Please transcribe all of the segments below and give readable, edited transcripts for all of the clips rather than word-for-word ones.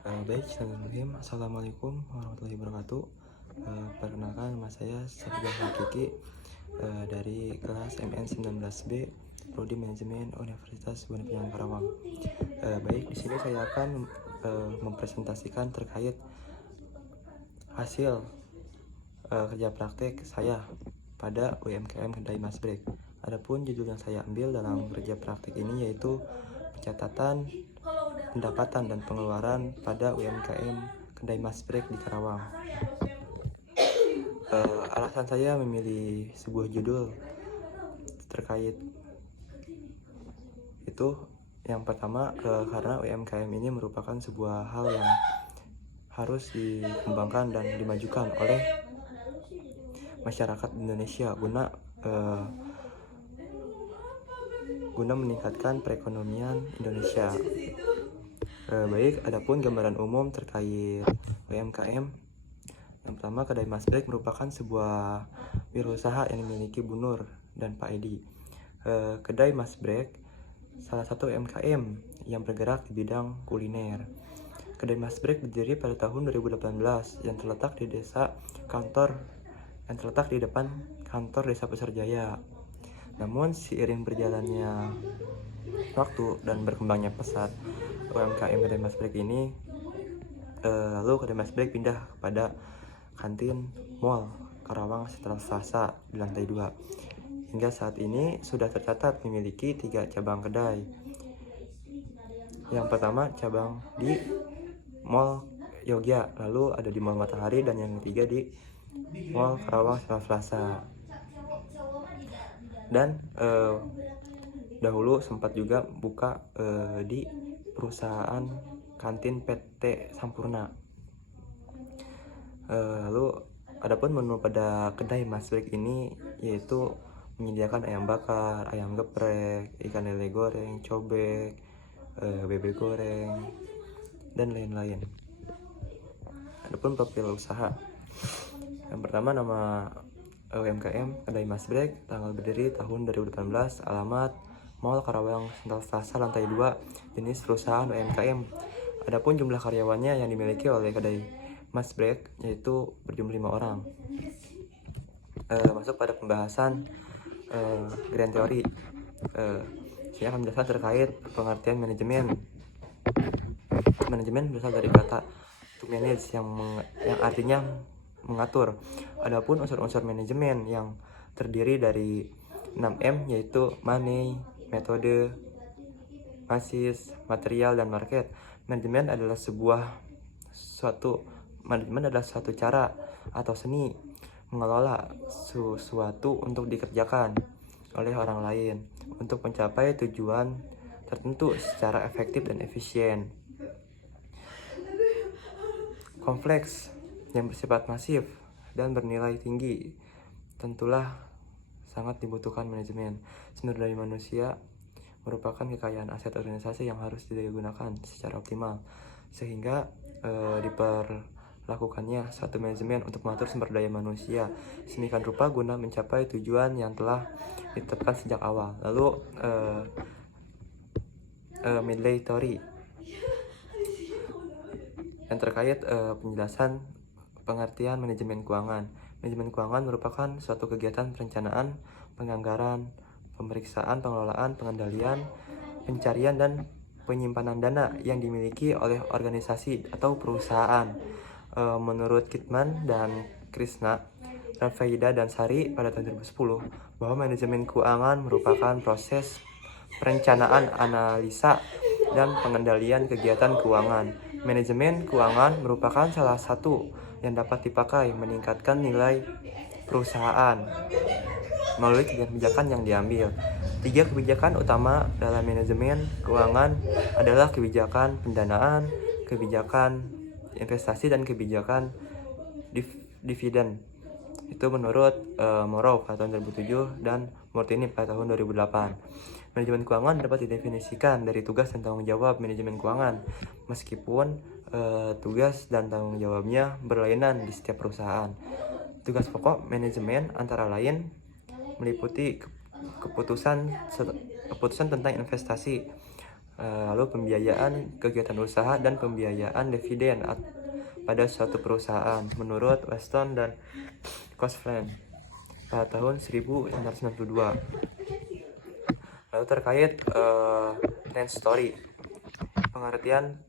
Bismillahirrahmanirrahim. Assalamualaikum warahmatullahi wabarakatuh. Perkenalkan, nama saya Safidul Hakiki dari kelas MN 19B, Prodi Manajemen Universitas Bunda Karawang. Baik, di sini saya akan mempresentasikan terkait hasil kerja praktek saya pada UMKM Kedai Mas Brek. Adapun judul yang saya ambil dalam kerja praktek ini yaitu pencatatan pendapatan dan pengeluaran pada UMKM Kedai Mas Brek di Karawang. Alasan saya memilih sebuah judul terkait itu yang pertama, karena UMKM ini merupakan sebuah hal yang harus dikembangkan dan dimajukan oleh masyarakat Indonesia guna meningkatkan perekonomian Indonesia. Baik, adapun gambaran umum terkait UMKM. Yang pertama, Kedai Mas Brek merupakan sebuah wirausaha yang dimiliki Bu Nur dan Pak Edi. Kedai Mas Brek salah satu UMKM yang bergerak di bidang kuliner. Kedai Mas Brek berdiri pada tahun 2018 yang terletak di depan kantor Desa Pusarjaya. Namun seiring berjalannya waktu dan berkembangnya pesat UMKM Kedai Mas Brek ini, lalu Kedai Mas Brek pindah kepada kantin Mall Karawang Central Plaza di lantai 2. Hingga saat ini sudah tercatat memiliki 3 cabang kedai. Yang pertama cabang di Mall Yogya, lalu ada di Mall Matahari, dan yang ketiga di Mall Karawang Central Plaza. Dan dahulu sempat juga buka di perusahaan kantin PT Sampurna. Lalu adapun menu pada Kedai Mas Brek ini yaitu menyediakan ayam bakar, ayam geprek, ikan lele goreng, cobek, bebek goreng, dan lain-lain. Adapun profil usaha, yang pertama nama UMKM Kedai Mas Brek, tanggal berdiri tahun 2018, alamat Mall Karawang Central Plaza lantai 2, jenis perusahaan UMKM. Adapun jumlah karyawannya yang dimiliki oleh Kedai Mas Brek yaitu berjumlah 5 orang. Masuk pada pembahasan grand teori. Saya akan menjelaskan terkait pengertian manajemen. Manajemen berasal dari kata to manage yang artinya mengatur. Adapun unsur-unsur manajemen yang terdiri dari 6M yaitu money, metode, basis, material, dan market. Manajemen adalah suatu cara atau seni mengelola sesuatu untuk dikerjakan oleh orang lain untuk mencapai tujuan tertentu secara efektif dan efisien. Kompleks yang bersifat masif dan bernilai tinggi tentulah sangat dibutuhkan manajemen. Sumber daya manusia merupakan kekayaan aset organisasi yang harus digunakan secara optimal, sehingga diperlakukannya satu manajemen untuk mengatur sumber daya manusia sedemikian rupa guna mencapai tujuan yang telah ditetapkan sejak awal. Lalu Medley Theory yang terkait penjelasan pengertian manajemen keuangan. Manajemen keuangan merupakan suatu kegiatan perencanaan, penganggaran, pemeriksaan, pengelolaan, pengendalian, pencarian, dan penyimpanan dana yang dimiliki oleh organisasi atau perusahaan. Menurut Kitman dan Krishna, Rafaida dan Sari pada tahun 2010, bahwa manajemen keuangan merupakan proses perencanaan, analisa, dan pengendalian kegiatan keuangan. Manajemen keuangan merupakan salah satu yang dapat dipakai meningkatkan nilai perusahaan melalui kebijakan yang diambil. 3 kebijakan utama dalam manajemen keuangan adalah kebijakan pendanaan, kebijakan investasi, dan kebijakan dividen. Itu menurut Morrow pada tahun 2007 dan Mortini pada tahun 2008. Manajemen keuangan dapat didefinisikan dari tugas dan tanggung jawab manajemen keuangan, meskipun tugas dan tanggung jawabnya berlainan di setiap perusahaan. Tugas pokok manajemen antara lain meliputi keputusan tentang investasi, Lalu pembiayaan kegiatan usaha dan pembiayaan dividen pada suatu perusahaan menurut Weston dan Cosfland pada tahun 1992. Lalu terkait trend story, pengertian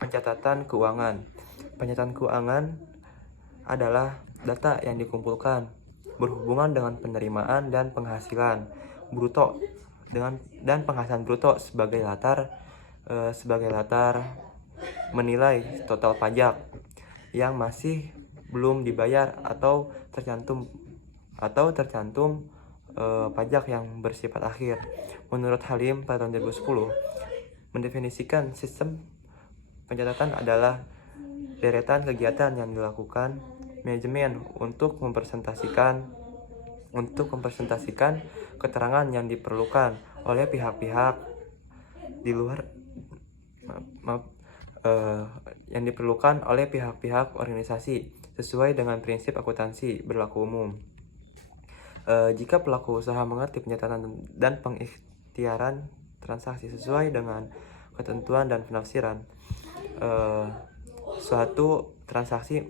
pencatatan keuangan. Pencatatan keuangan adalah data yang dikumpulkan berhubungan dengan penerimaan dan penghasilan bruto dan penghasilan bruto sebagai latar menilai total pajak yang masih belum dibayar atau tercantum pajak yang bersifat akhir. Menurut Halim pada tahun 2010, mendefinisikan sistem pencatatan adalah deretan kegiatan yang dilakukan manajemen untuk mempresentasikan keterangan yang diperlukan oleh pihak-pihak di luar yang diperlukan oleh pihak-pihak organisasi sesuai dengan prinsip akuntansi berlaku umum. Jika pelaku usaha mengerti pencatatan dan pengikhtiaran transaksi sesuai dengan ketentuan dan penafsiran suatu transaksi,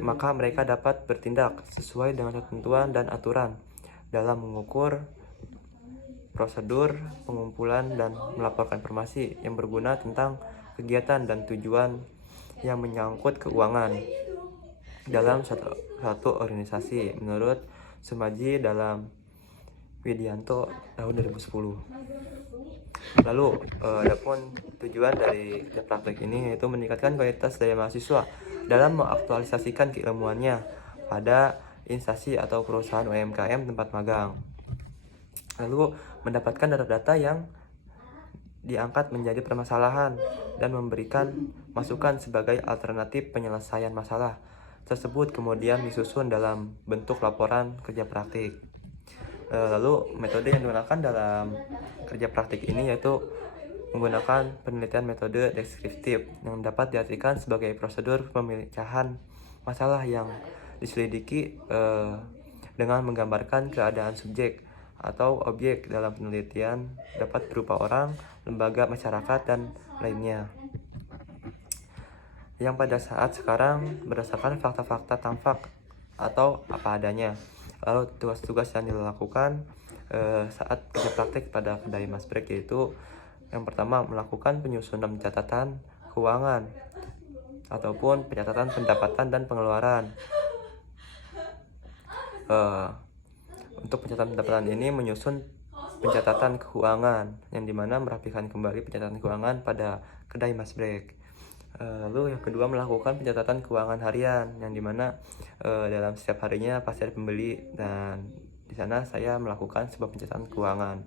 maka mereka dapat bertindak sesuai dengan ketentuan dan aturan dalam mengukur prosedur pengumpulan dan melaporkan informasi yang berguna tentang kegiatan dan tujuan yang menyangkut keuangan dalam satu organisasi menurut Sumaji dalam Widianto tahun 2010. Lalu adapun tujuan dari kerja praktek ini yaitu meningkatkan kualitas daya mahasiswa dalam mengaktualisasikan keilmuannya pada instansi atau perusahaan UMKM tempat magang. Lalu mendapatkan data-data yang diangkat menjadi permasalahan dan memberikan masukan sebagai alternatif penyelesaian masalah tersebut, kemudian disusun dalam bentuk laporan kerja praktik. Lalu metode yang digunakan dalam kerja praktik ini yaitu menggunakan penelitian metode deskriptif yang dapat diartikan sebagai prosedur pemecahan masalah yang diselidiki dengan menggambarkan keadaan subjek atau objek dalam penelitian dapat berupa orang, lembaga, masyarakat, dan lainnya yang pada saat sekarang berdasarkan fakta-fakta tampak atau apa adanya. Lalu tugas-tugas yang dilakukan saat kerja praktik pada kedai Mas Brek yaitu yang pertama melakukan penyusunan catatan keuangan ataupun pencatatan pendapatan dan pengeluaran. Untuk pencatatan pendapatan ini menyusun pencatatan keuangan yang dimana merapikan kembali pencatatan keuangan pada kedai Mas Brek. Lalu yang kedua melakukan pencatatan keuangan harian yang dimana dalam setiap harinya pasti ada pembeli dan di sana saya melakukan sebuah pencatatan keuangan.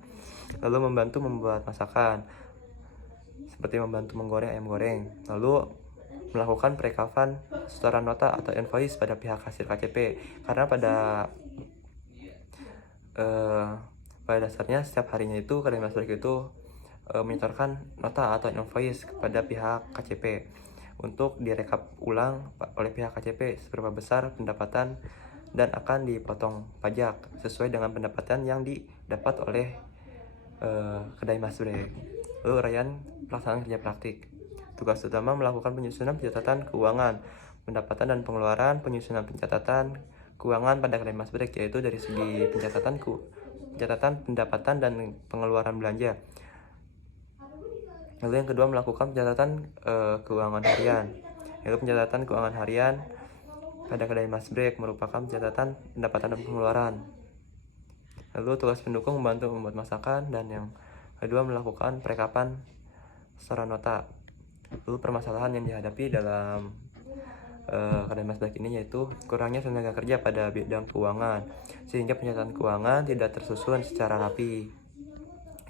Lalu membantu membuat masakan seperti membantu menggoreng ayam goreng. Lalu melakukan perekapan setoran nota atau invoice pada pihak hasil KCP karena pada dasarnya setiap harinya itu kedai Mas Brek itu menyetorkan nota atau invoice kepada pihak KCP untuk direkap ulang oleh pihak KCP seberapa besar pendapatan dan akan dipotong pajak sesuai dengan pendapatan yang didapat oleh kedai Mas Brek. Lalu uraian pelaksanaan kerja praktik. Tugas utama melakukan penyusunan pencatatan keuangan, pendapatan dan pengeluaran, penyusunan pencatatan keuangan pada kedai Mas Brek yaitu dari segi pencatatan pendapatan dan pengeluaran belanja. Lalu yang kedua melakukan pencatatan keuangan harian. Yaitu pencatatan keuangan harian pada kedai Mas Brek merupakan pencatatan pendapatan dan pengeluaran. Lalu tugas pendukung membantu membuat masakan dan yang kedua melakukan perekapan setoran nota. Lalu permasalahan yang dihadapi dalam kedai Mas Brek ini yaitu kurangnya tenaga kerja pada bidang keuangan sehingga pencatatan keuangan tidak tersusun secara rapi.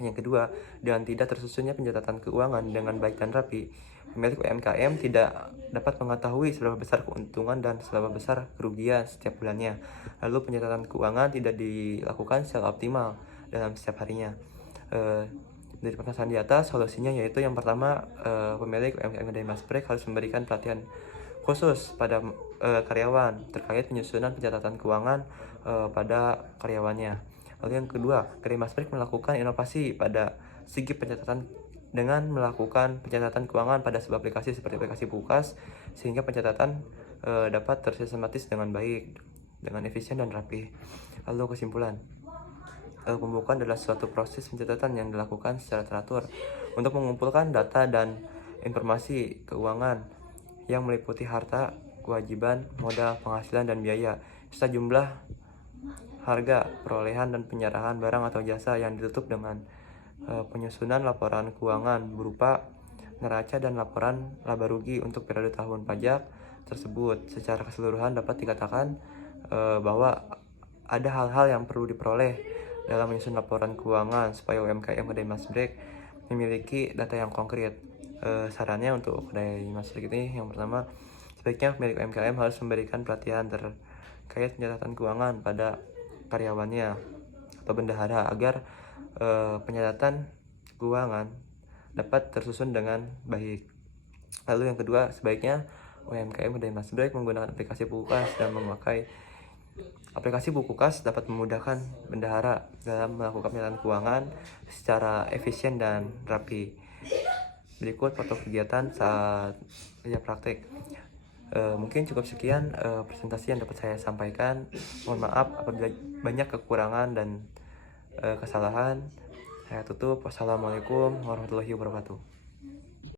Yang kedua, dengan tidak tersusunnya pencatatan keuangan dengan baik dan rapi, pemilik UMKM tidak dapat mengetahui seberapa besar keuntungan dan seberapa besar kerugian setiap bulannya. Lalu pencatatan keuangan tidak dilakukan secara optimal dalam setiap harinya. Dari permasalahan di atas, solusinya yaitu yang pertama, pemilik UMKM kedai Mas Brek harus memberikan pelatihan khusus pada karyawan terkait penyusunan pencatatan keuangan pada karyawannya. Lalu yang kedua, Kedai Mas Brik melakukan inovasi pada segi pencatatan dengan melakukan pencatatan keuangan pada sebuah aplikasi seperti aplikasi Bukas, sehingga pencatatan dapat tersistematis dengan baik, dengan efisien dan rapi. Lalu kesimpulan, pembukuan adalah suatu proses pencatatan yang dilakukan secara teratur untuk mengumpulkan data dan informasi keuangan yang meliputi harta, kewajiban, modal, penghasilan, dan biaya, serta jumlah, harga, perolehan, dan penyerahan barang atau jasa yang ditutup dengan penyusunan laporan keuangan berupa neraca dan laporan laba rugi untuk periode tahun pajak tersebut. Secara keseluruhan dapat dikatakan bahwa ada hal-hal yang perlu diperoleh dalam menyusun laporan keuangan supaya UMKM Kedai Mas Brik memiliki data yang konkret. Sarannya untuk Kedai Mas Brik ini, yang pertama, sebaiknya pemilik UMKM harus memberikan pelatihan terkait pencatatan keuangan pada karyawannya atau bendahara agar pencatatan keuangan dapat tersusun dengan baik. Lalu yang kedua, sebaiknya UMKM Kedai Mas Brik menggunakan aplikasi Bukukas dan memakai aplikasi Bukukas dapat memudahkan bendahara dalam melakukan pencatatan keuangan secara efisien dan rapi. Berikut foto kegiatan saat kerja praktek. Mungkin cukup sekian presentasi yang dapat saya sampaikan. Mohon maaf apabila banyak kekurangan dan kesalahan. Saya tutup. Wassalamualaikum warahmatullahi wabarakatuh.